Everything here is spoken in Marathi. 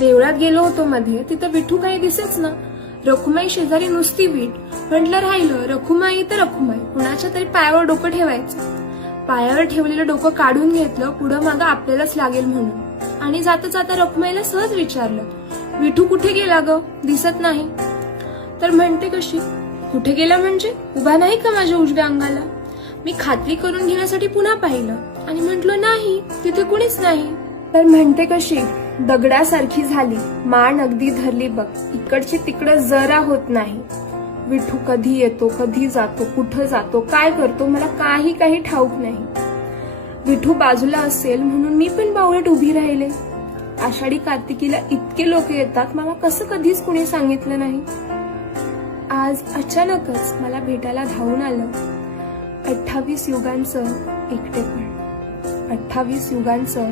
देवळात गेलो होतो मध्ये, तिथं विठू काही दिसेच ना. रखुमाई शेजारी नुसती वीट. म्हटलं राहिलं, रखुमाई तर रखुमाई, कुणाच्या तरी पायावर डोकं ठेवायचं. पायावर ठेवलेलं डोकं काढून घेतलं, पुढं मागं आपल्यालाच लागेल म्हणून. आणि जाता जाता रखुमाईला सहज विचारलं, विठू कुठे गेला ग, दिसत नाही. तर म्हणते कशी, कुठे गेला म्हणजे, उभा नाही का माझ्या उजव्या अंगाला. मी खात्री करून घेण्यासाठी पुन्हा पाहिलं आणि म्हटलं नाही, तिथे कुणीच नाही. तर म्हणते कशी, दगडासारखी झाली, मान अगदी धरली बघ, इकडची तिकडं जरा होत नाही. विठू कधी येतो, कधी जातो, कुठं जातो, काय करतो, मला काही ठाऊक नाही. विठू बाजूला असेल म्हणून मी पण बावळट उभी राहिले. आषाढी कार्तिकीला इतके लोक येतात, मला कसं कधीच कुणी सांगितलं नाही. आज अचानकच मला भेटायला धावून आलं 28 युगांचं एकटेपण. 28 युगांचं